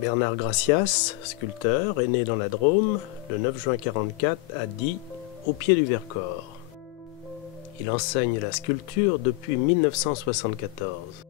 Bernard Gracias, sculpteur, est né dans la Drôme le 9 juin 1944 à Die, au pied du Vercors. Il enseigne la sculpture depuis 1974.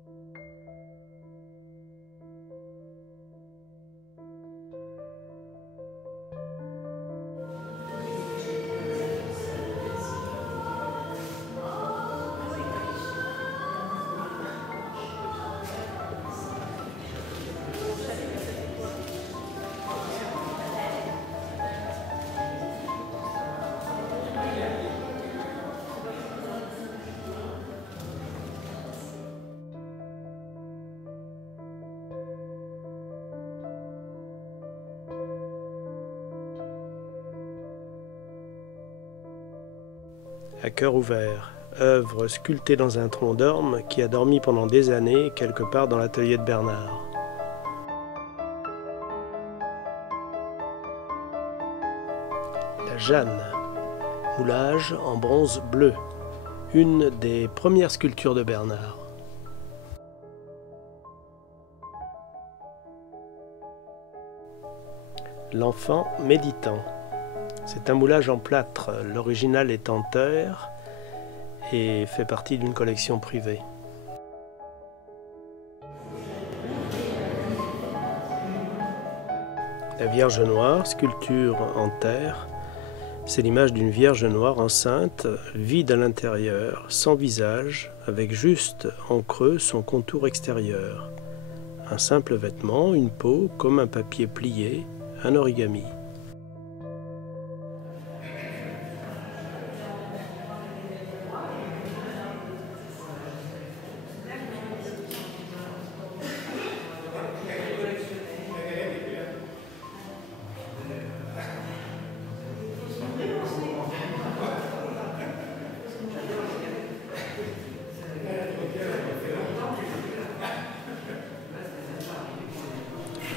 À cœur ouvert, œuvre sculptée dans un tronc d'orme qui a dormi pendant des années quelque part dans l'atelier de Bernard. La Jeanne, moulage en bronze bleu, une des premières sculptures de Bernard. L'enfant méditant. C'est un moulage en plâtre, l'original est en terre et fait partie d'une collection privée. La Vierge Noire, sculpture en terre, c'est l'image d'une Vierge Noire enceinte, vide à l'intérieur, sans visage, avec juste en creux son contour extérieur. Un simple vêtement, une peau, comme un papier plié, un origami.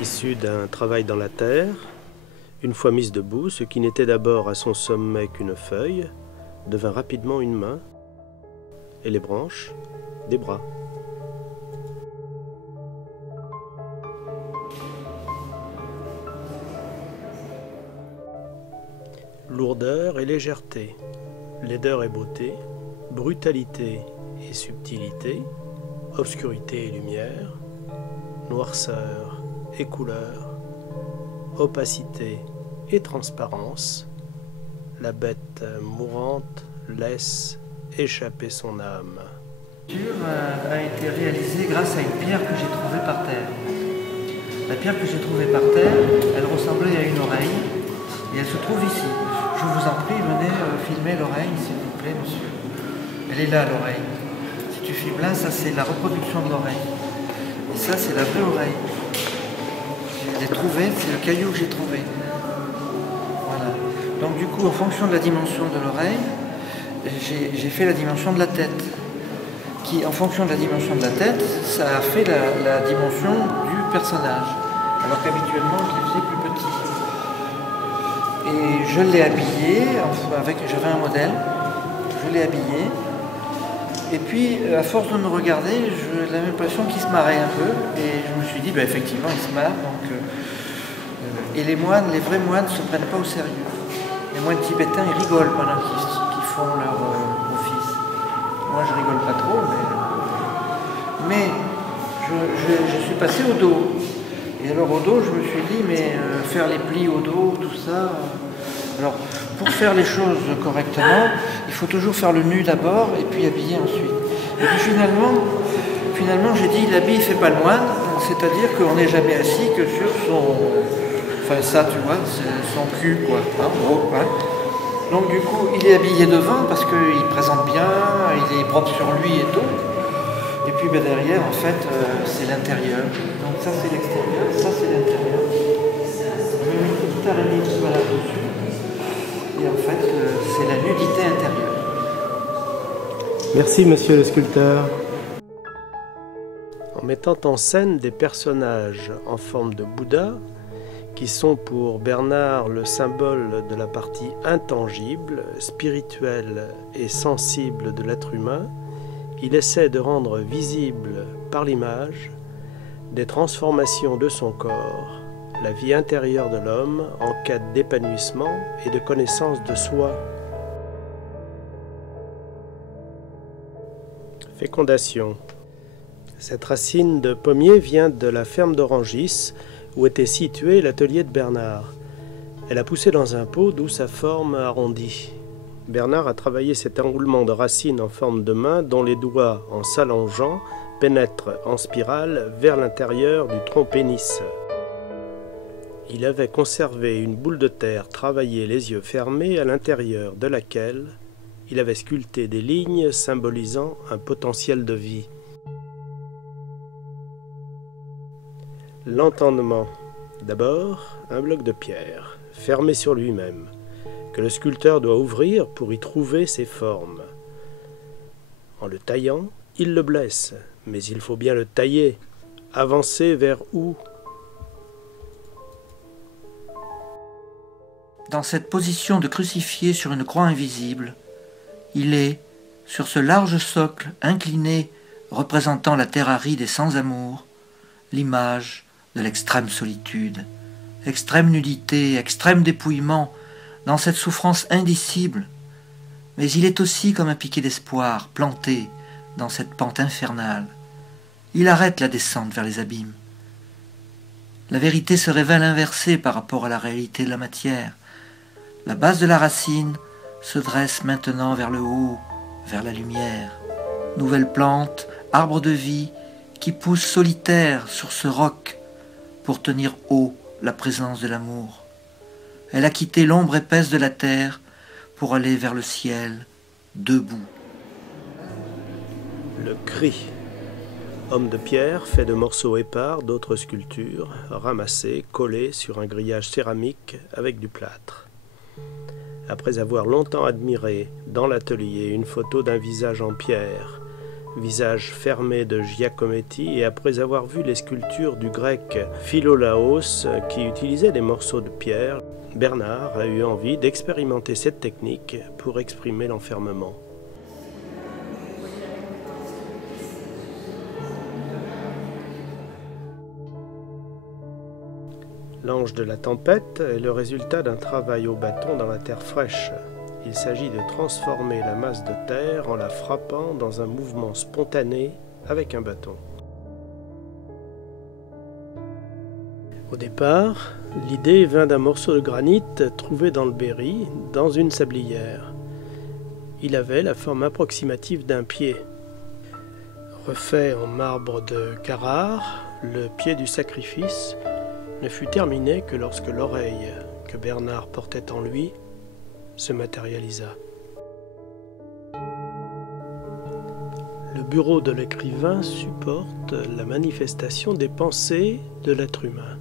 Issu d'un travail dans la terre, une fois mise debout, ce qui n'était d'abord à son sommet qu'une feuille, devint rapidement une main, et les branches, des bras. Lourdeur et légèreté, laideur et beauté, brutalité et subtilité, obscurité et lumière, noirceur et couleur, opacité et transparence, la bête mourante laisse échapper son âme. La sculpture a été réalisée grâce à une pierre que j'ai trouvée par terre. La pierre que j'ai trouvée par terre, elle ressemblait à une oreille et elle se trouve ici. Je vous en prie, venez filmer l'oreille, s'il vous plaît, monsieur. Elle est là, l'oreille. Si tu filmes là, ça c'est la reproduction de l'oreille. Et ça, c'est la vraie oreille. Je l'ai trouvée, c'est le caillou que j'ai trouvé. Voilà. Donc du coup, en fonction de la dimension de l'oreille, j'ai fait la dimension de la tête. Qui, en fonction de la dimension de la tête, ça a fait la dimension du personnage. Alors qu'habituellement, je les faisais plus petits. Et je l'ai habillé, j'avais un modèle, je l'ai habillé. Et puis, à force de me regarder, j'avais l'impression qu'il se marrait un peu. Et je me suis dit, ben, effectivement, il se marre. Donc, et les moines, les vrais moines, ne se prennent pas au sérieux. Les moines tibétains, ils rigolent pendant qu'ils font leur office. Moi, je rigole pas trop, mais je suis passé au dos. Et alors, au dos, je me suis dit, mais faire les plis au dos, tout ça... Alors, pour faire les choses correctement, il faut toujours faire le nu d'abord et puis habiller ensuite. Et puis finalement j'ai dit, l'habit ne fait pas le moine, c'est-à-dire qu'on n'est jamais assis que sur son... Enfin ça, tu vois, c'est son cul, quoi, en gros. Hein. Donc du coup, il est habillé devant parce qu'il présente bien, il est propre sur lui et tout. Et puis ben, derrière, en fait, c'est l'intérieur. Donc ça, c'est l'extérieur, ça, c'est l'intérieur. Je mets une petite araignée qui va là-dessus. Et en fait, c'est la nudité intérieure. Merci, monsieur le sculpteur. En mettant en scène des personnages en forme de Bouddha, qui sont pour Bernard le symbole de la partie intangible, spirituelle et sensible de l'être humain, il essaie de rendre visible par l'image des transformations de son corps la vie intérieure de l'homme en quête d'épanouissement et de connaissance de soi. Fécondation. Cette racine de pommier vient de la ferme d'Orangis, où était situé l'atelier de Bernard. Elle a poussé dans un pot, d'où sa forme arrondie. Bernard a travaillé cet enroulement de racines en forme de main, dont les doigts, en s'allongeant, pénètrent en spirale vers l'intérieur du tronc pénis. Il avait conservé une boule de terre travaillée les yeux fermés, à l'intérieur de laquelle il avait sculpté des lignes symbolisant un potentiel de vie. L'entendement. D'abord, un bloc de pierre, fermé sur lui-même, que le sculpteur doit ouvrir pour y trouver ses formes. En le taillant, il le blesse, mais il faut bien le tailler. Avancer vers où? Dans cette position de crucifié sur une croix invisible, il est, sur ce large socle incliné représentant la terre aride et sans amour, l'image de l'extrême solitude, extrême nudité, extrême dépouillement, dans cette souffrance indicible. Mais il est aussi comme un piquet d'espoir planté dans cette pente infernale. Il arrête la descente vers les abîmes. La vérité se révèle inversée par rapport à la réalité de la matière. La base de la racine se dresse maintenant vers le haut, vers la lumière. Nouvelle plante, arbre de vie, qui pousse solitaire sur ce roc pour tenir haut la présence de l'amour. Elle a quitté l'ombre épaisse de la terre pour aller vers le ciel, debout. Le cri. Homme de pierre fait de morceaux épars d'autres sculptures, ramassés, collés sur un grillage céramique avec du plâtre. Après avoir longtemps admiré dans l'atelier une photo d'un visage en pierre, visage fermé de Giacometti, et après avoir vu les sculptures du grec Philolaos qui utilisait des morceaux de pierre, Bernard a eu envie d'expérimenter cette technique pour exprimer l'enfermement. L'ange de la tempête est le résultat d'un travail au bâton dans la terre fraîche. Il s'agit de transformer la masse de terre en la frappant dans un mouvement spontané avec un bâton. Au départ, l'idée vint d'un morceau de granit trouvé dans le Berry, dans une sablière. Il avait la forme approximative d'un pied. Refait en marbre de Carrare, le pied du sacrifice ne fut terminé que lorsque l'oreille que Bernard portait en lui se matérialisa. Le bureau de l'écrivain supporte la manifestation des pensées de l'être humain.